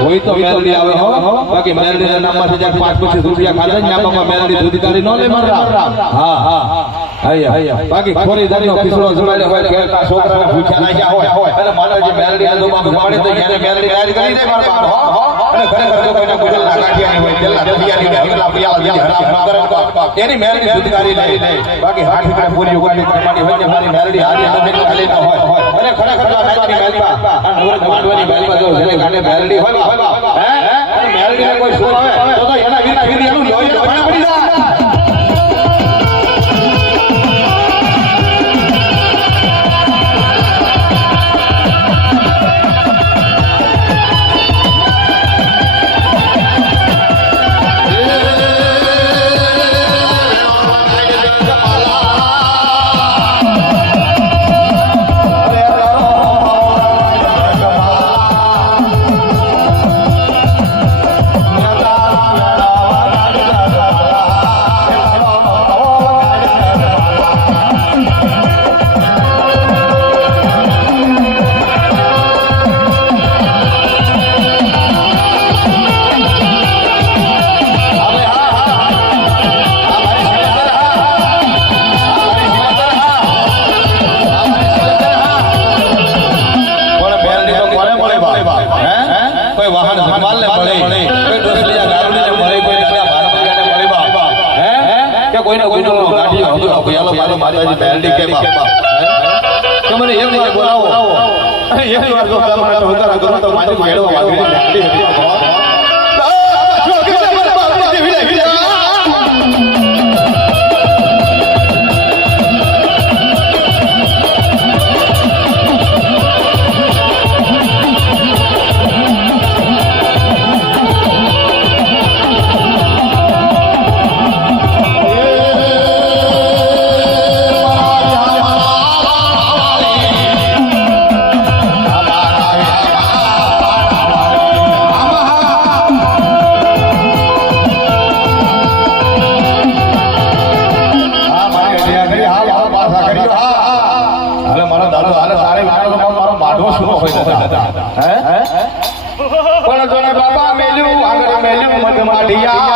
ગોવિંદ મેલડી આવે હો. બાકી મેલડી ના નામમાંથી જ્યાં પાંચ પચીસ રૂપિયા ખાધા ને નામમાં મેલડી દૂધી તારી નો લે મારા. હા હા. બાકી ખોરી દારીનો પીસડો જમાડ્યો હોય કે કા છોકરાને ભૂખ્યા નાખ્યા હોય. એટલે માનવજી મેલડી ને દુબા પડે તો એને મેલડી ગાડી કરી દે મારા બાપ હો અને ખરેખર જો કોઈને ગુજલ ના કાઢિયાની હોય તેલા દરિયાની હોય અગલા પિયાલા હરામ ના કરે તો એની મેલડી દૂધી તારી બાકી હાથ ઠીકડે પૂરી ગોળી કરવાની હોય ને મારી મેલડી હારી તો ખાલી ન હોય. અને ખરેખર આ મેલડી મેલમાં આ નવરત માંડવાની મેલમાં જો જેને ગાને મેલડી હોય હે અને કોઈ શું આવે તો તો એના વિના વીર એનું લોહી હગલો માતાજી બેલડી કે બાપ. કે મને એક વાર બોલાવો. એક વાર જો તમે તો કરો તો મારી મેળો વાગડી હતી પણ જોને બાબા મેલ્યું, આગળ મેલ્યું. મધમાઢિયા,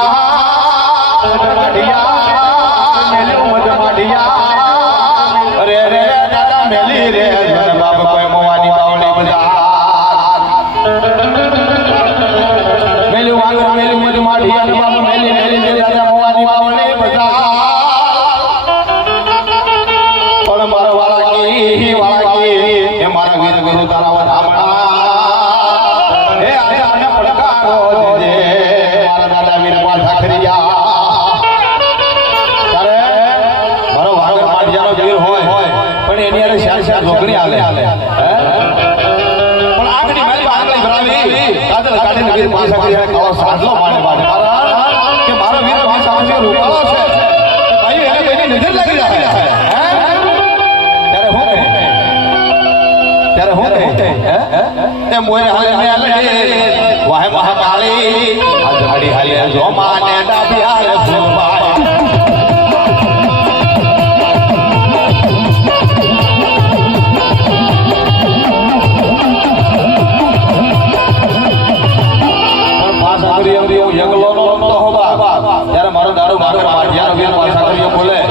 વીર પાછા ખરીયા ખાવા માને માને કે મારો વીર વીર સાંજે રૂપાળો છે. ભાઈ એને કોઈની નજર લાગી રહ્યા છે ત્યારે હું? કહે ત્યારે હું? કહે તે મોરે હાલે મે વાહે મહાકાળી હાલે જો માને ડાબી ત્યારે મારો દારૂ મારો પાછા બોલે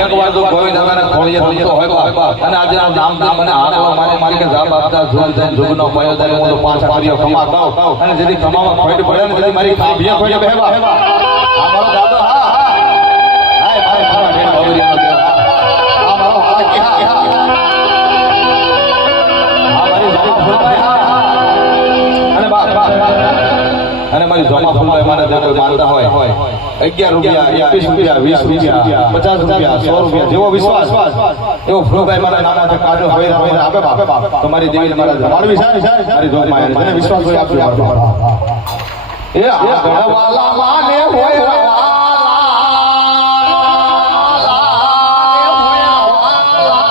એક વાર તો ગોવિંદ અમારા ખોળીએ થતો હોય અને આજે આ નામ નામ અને આટલો મારે મારે કે જાબ આપતા ઝૂલ થઈને ઝૂગનો પાયો થાય હું તો પાંચ આર્યો ખમા કહું. અને જેથી ખમામાં ફેટ પડે ને જેથી મારી કાભીએ ફેટ બેવા અને મારી જમા ફૂલભાઈ મારે જે કોઈ માનતા હોય, અગિયાર રૂપિયા એકવીસ રૂપિયા, વીસ રૂપિયા, પચાસ રૂપિયા, સો રૂપિયા, જેવો વિશ્વાસ, એવો ફૂલભાઈ મારા નામે કાઢો હોય હોય આપે બાપ તમારી દેવી મારા મારવી છે, મારી જોગમાં વિશ્વાસ હોય, આપજો એ આ ગણવાલા માને